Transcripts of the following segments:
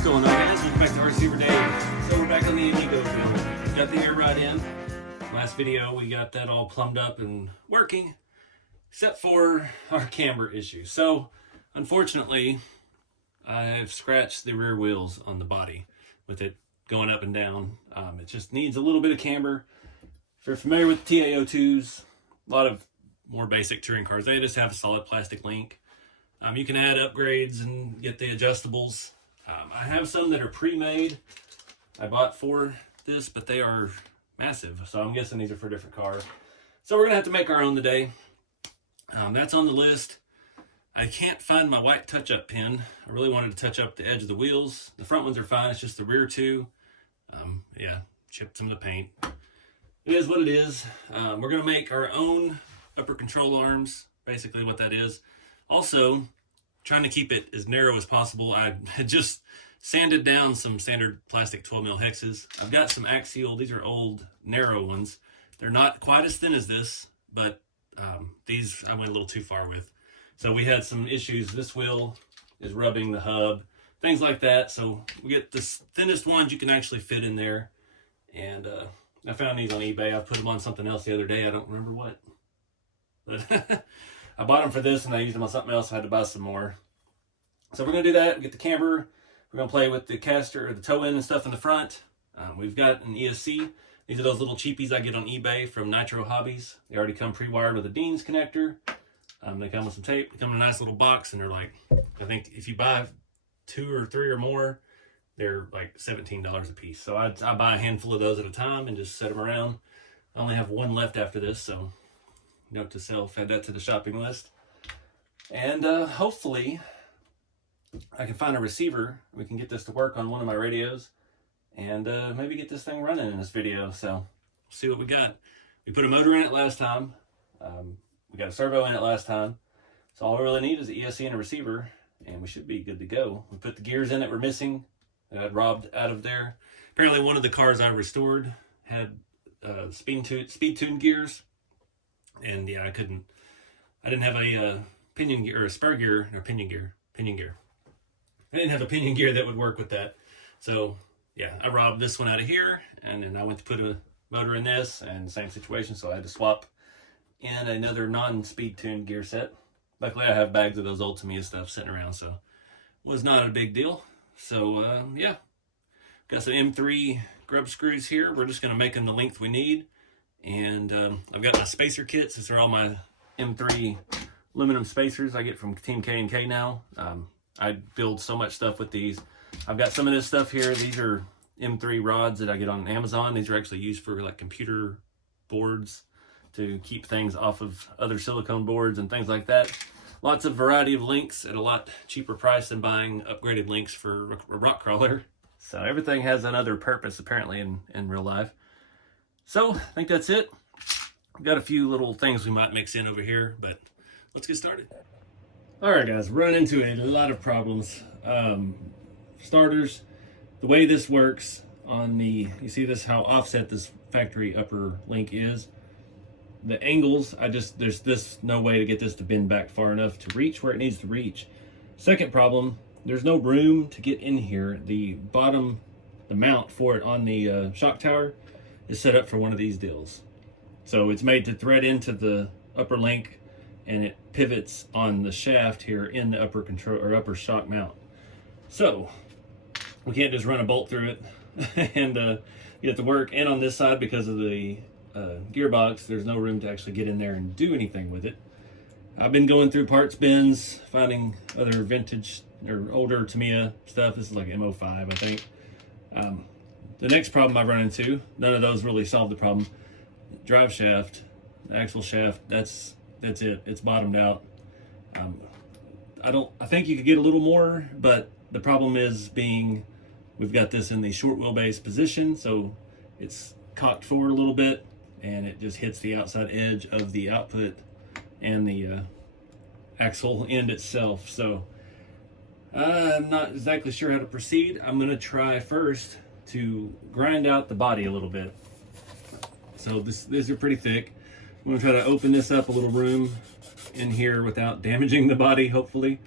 What's going on, guys? Welcome back to Receiver Dave. So we're back on the Amigo field. Got the air rod in. Last video we got that all plumbed up and working, except for our camber issue. So unfortunately, I've scratched the rear wheels on the body with it going up and down. It just needs a little bit of camber. If you're familiar with TA02s, a lot of more basic touring cars, they just have a solid plastic link. You can add upgrades and get the adjustables. I have some that are pre-made. I bought for this, but they are massive. So I'm guessing these are for a different car. So we're gonna have to make our own today. That's on the list. I can't find my white touch-up pin. I really wanted to touch up the edge of the wheels. The front ones are fine, it's just the rear two. Yeah, chipped some of the paint. It is what it is. We're gonna make our own upper control arms, basically what that is. Also, trying to keep it as narrow as possible. I had just sanded down some standard plastic 12mm hexes. I've got some axial, these are old narrow ones. They're not quite as thin as this, but these I went a little too far with. So we had some issues. This wheel is rubbing the hub, things like that. So we get the thinnest ones you can actually fit in there. And I found these on eBay. I put them on something else the other day. I don't remember what. But I bought them for this and I used them on something else. I had to buy some more. So we're going to do that. Get the camber. We're going to play with the caster or the toe end and stuff in the front. We've got an ESC. These are those little cheapies I get on eBay from Nitro Hobbies. They already come pre-wired with a Dean's connector. They come with some tape. They come in a nice little box, and they're like, I think if you buy 2 or 3 or more, they're like $17 a piece. So I buy a handful of those at a time and just set them around. I only have one left after this, so note to self, add that to the shopping list. And hopefully I can find a receiver. We can get this to work on one of my radios and maybe get this thing running in this video. So see what we got. We put a motor in it last time. We got a servo in it last time. So all we really need is an ESC and a receiver, and we should be good to go. We put the gears in that were missing that I'd robbed out of there. Apparently one of the cars I restored had speed tuned gears. And yeah, I didn't have a pinion gear or a spur gear or pinion gear. I didn't have a pinion gear that would work with that. So yeah, I robbed this one out of here, and then I went to put a motor in this, and the same situation. So I had to swap in another non-speed tuned gear set. Luckily I have bags of those old Tamiya stuff sitting around, so it was not a big deal. So yeah, got some M3 grub screws here. We're just gonna make them the length we need. And I've got my spacer kits. These are all my M3 aluminum spacers I get from Team K&K now. I build so much stuff with these. I've got some of this stuff here. These are M3 rods that I get on Amazon. These are actually used for like computer boards to keep things off of other silicone boards and things like that. Lots of variety of links at a lot cheaper price than buying upgraded links for a rock crawler. So everything has another purpose apparently in real life. So I think that's it. We've got a few little things we might mix in over here, but let's get started. All right, guys, running into a lot of problems. Starters, the way this works on the, you see this, how offset this factory upper link is. The angles, there's no way to get this to bend back far enough to reach where it needs to reach. Second problem, there's no room to get in here. The bottom, the mount for it on the shock tower is set up for one of these deals. So it's made to thread into the upper link, and it pivots on the shaft here in the upper control or upper shock mount. So we can't just run a bolt through it and get it to work. And on this side, because of the gearbox, there's no room to actually get in there and do anything with it. I've been going through parts bins, finding other vintage or older Tamiya stuff. This is like an M05, I think. The next problem I've run into, none of those really solved the problem. Drive shaft, axle shaft, that's it. It's bottomed out. I think you could get a little more, but the problem is we've got this in the short wheelbase position, so it's cocked forward a little bit, and it just hits the outside edge of the output and the axle end itself. So I'm not exactly sure how to proceed. I'm gonna try first to grind out the body a little bit. So these are pretty thick. I'm gonna try to open this up a little room in here without damaging the body, hopefully.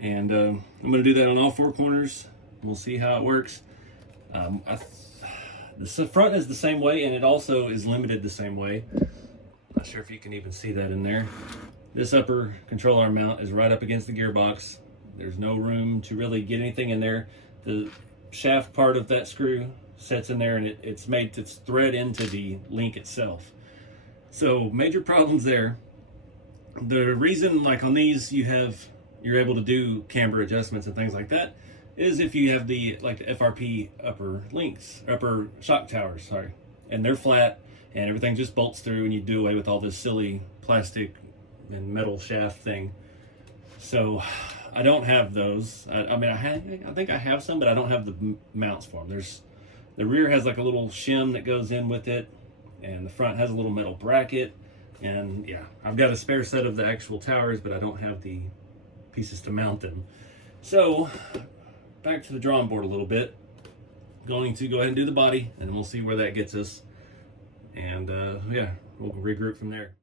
And I'm gonna do that on all 4 corners. We'll see how it works. The front is the same way, and it also is limited the same way. Not sure if you can even see that in there. This upper control arm mount is right up against the gearbox. There's no room to really get anything in there. The shaft part of that screw sets in there, and it's made to thread into the link itself. So major problems there. The reason, like on these, you're able to do camber adjustments and things like that is if you have the FRP upper links, upper shock towers, sorry, and they're flat and everything just bolts through, and you do away with all this silly plastic and metal shaft thing. So I don't have those. I mean, I think I have some, but I don't have the mounts for them. The rear has like a little shim that goes in with it, and the front has a little metal bracket. And yeah, I've got a spare set of the actual towers, but I don't have the pieces to mount them. So back to the drawing board a little bit. Going to go ahead and do the body, and we'll see where that gets us. And yeah, we'll regroup from there.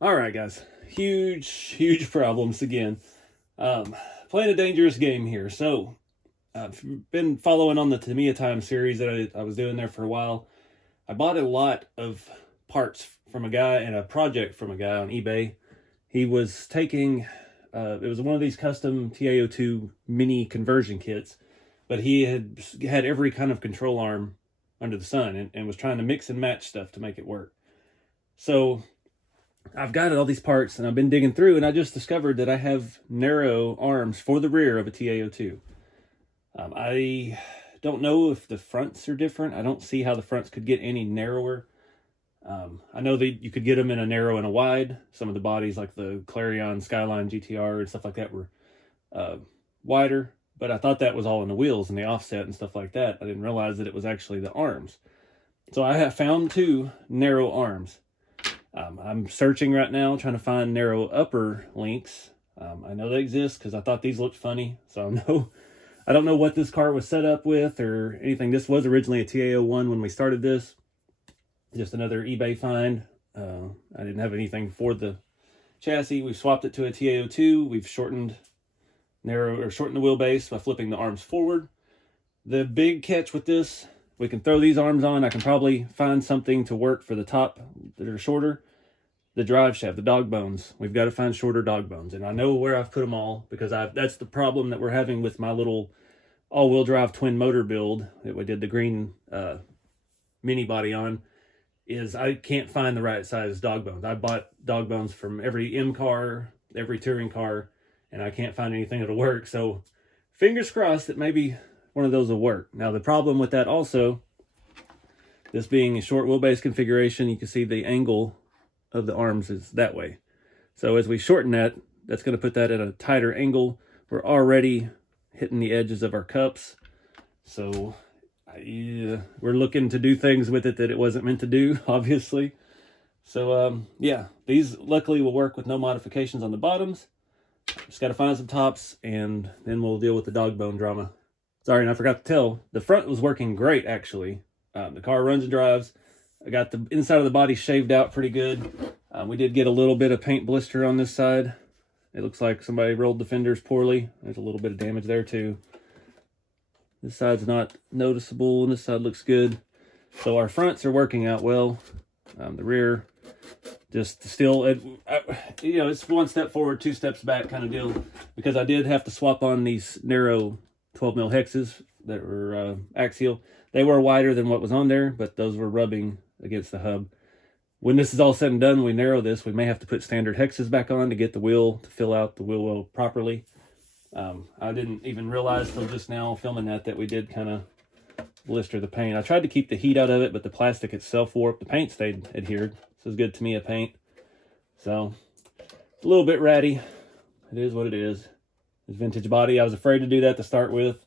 All right, guys, huge problems again. Playing a dangerous game here. So I've been following on the Tamiya Time series that I was doing there for a while. I bought a lot of parts from a guy and a project from a guy on eBay. He was taking, it was one of these custom TA02 mini conversion kits, but he had every kind of control arm under the sun and was trying to mix and match stuff to make it work. So I've got all these parts, and I've been digging through, and I just discovered that I have narrow arms for the rear of a TA02. I don't know if the fronts are different. I don't see how the fronts could get any narrower. I know that you could get them in a narrow and a wide. Some of the bodies, like the Clarion, Skyline, GTR, and stuff like that, were wider, but I thought that was all in the wheels and the offset and stuff like that. I didn't realize that it was actually the arms. So I have found two narrow arms. I'm searching right now, trying to find narrow upper links. I know they exist because I thought these looked funny. So I don't know what this car was set up with or anything. This was originally a TA01 when we started this. Just another eBay find. I didn't have anything for the chassis. We've swapped it to a TA02. We've shortened the wheelbase by flipping the arms forward. The big catch with this, we can throw these arms on. I can probably find something to work for the top that are shorter. The drive shaft, the dog bones. We've got to find shorter dog bones. And I know where I've put them all because that's the problem that we're having with my little all-wheel drive twin motor build that we did the green mini body on, is I can't find the right size dog bones. I bought dog bones from every M car, every touring car, and I can't find anything that'll work. So fingers crossed that maybe one of those will work. Now the problem with that also, this being a short wheelbase configuration, you can see the angle of the arms is that way. So as we shorten that, that's going to put that at a tighter angle. We're already hitting the edges of our cups. So we're looking to do things with it that it wasn't meant to do, obviously. So yeah, these luckily will work with no modifications on the bottoms. Just got to find some tops, and then we'll deal with the dog bone drama. Sorry, and I forgot to tell, the front was working great, actually. The car runs and drives. I got the inside of the body shaved out pretty good. We did get a little bit of paint blister on this side. It looks like somebody rolled the fenders poorly. There's a little bit of damage there too. This side's not noticeable, and this side looks good. So our fronts are working out well. The rear, just still, you know, it's one step forward, two steps back kind of deal. Because I did have to swap on these narrow 12mm hexes that were axial. They were wider than what was on there, but those were rubbing against the hub. When this is all said and done, we narrow this, we may have to put standard hexes back on to get the wheel to fill out the wheel well properly. I didn't even realize till just now filming that we did kind of blister the paint. I tried to keep the heat out of it, but the plastic itself warped. The paint stayed adhered. So it's good to me, a paint. So it's a little bit ratty. It is what it is. It's vintage body. I was afraid to do that to start with.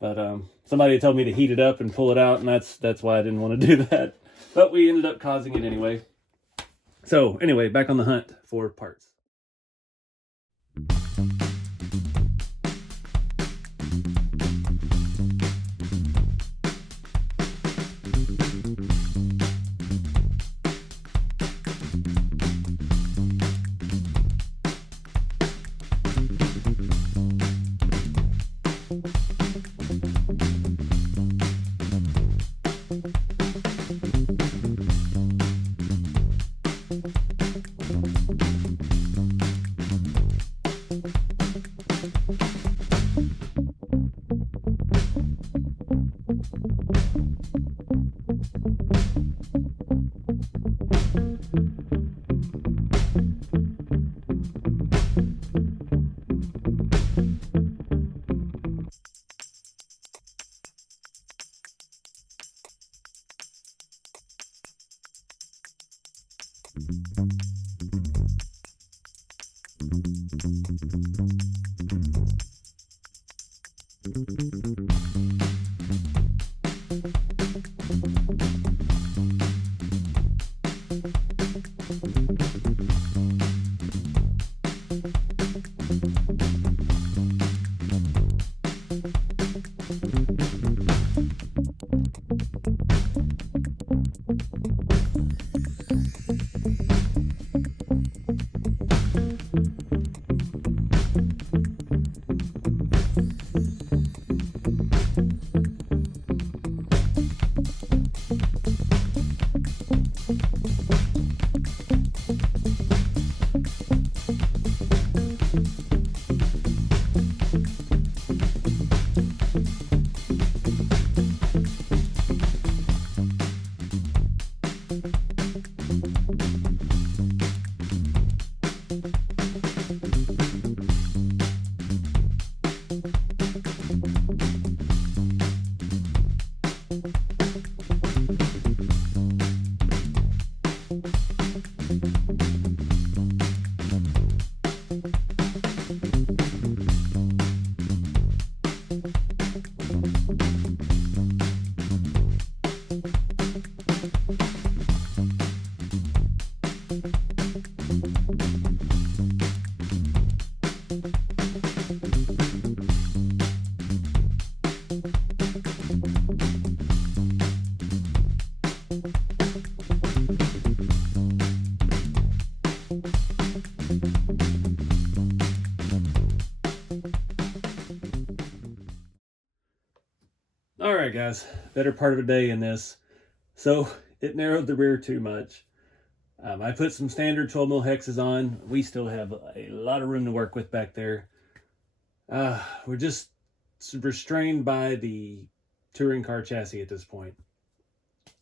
But somebody told me to heat it up and pull it out, and that's why I didn't want to do that. But we ended up causing it anyway. So anyway, back on the hunt for parts. All right, guys, better part of a day in this. So it narrowed the rear too much. I put some standard 12mm hexes on. We still have a lot of room to work with back there. We're just restrained by the touring car chassis at this point.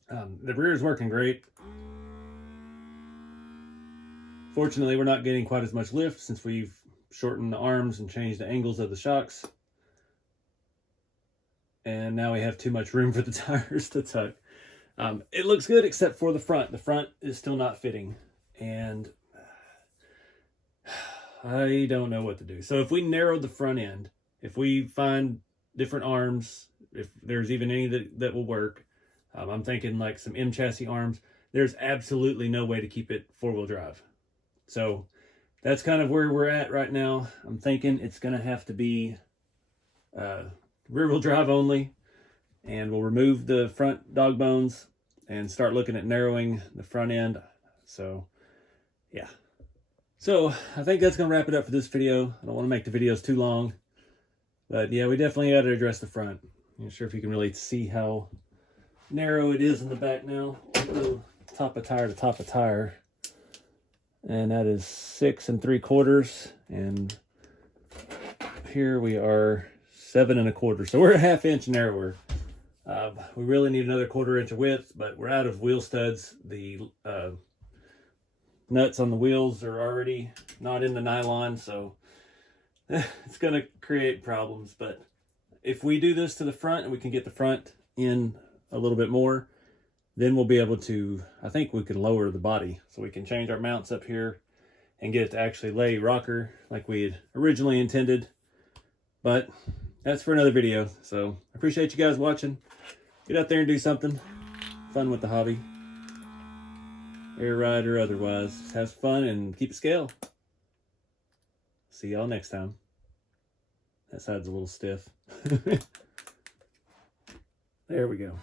The rear is working great. Fortunately, we're not getting quite as much lift since we've shortened the arms and changed the angles of the shocks. And now we have too much room for the tires to tuck. It looks good except for the front. The front is still not fitting. And I don't know what to do. So if we narrow the front end, if we find different arms, if there's even any that will work, I'm thinking like some M chassis arms, there's absolutely no way to keep it four-wheel drive. So that's kind of where we're at right now. I'm thinking it's going to have to be rear-wheel drive only, and we'll remove the front dog bones and start looking at narrowing the front end. So yeah, so I think that's going to wrap it up for this video. I don't want to make the videos too long, but yeah, we definitely got to address the front. I'm not sure if you can really see how narrow it is in the back now. Top of tire to top of tire, and that is 6 3/4, and here we are 7 1/4, so we're a 1/2 inch narrower. We really need another 1/4 inch of width, but we're out of wheel studs. The nuts on the wheels are already not in the nylon, so it's going to create problems. But if we do this to the front and we can get the front in a little bit more, then we'll be able to, I think we can lower the body, so we can change our mounts up here and get it to actually lay rocker like we had originally intended. But that's for another video. So I appreciate you guys watching. Get out there and do something fun with the hobby, air ride or otherwise. Just have fun and keep it scale. See y'all next time. That side's a little stiff. There we go.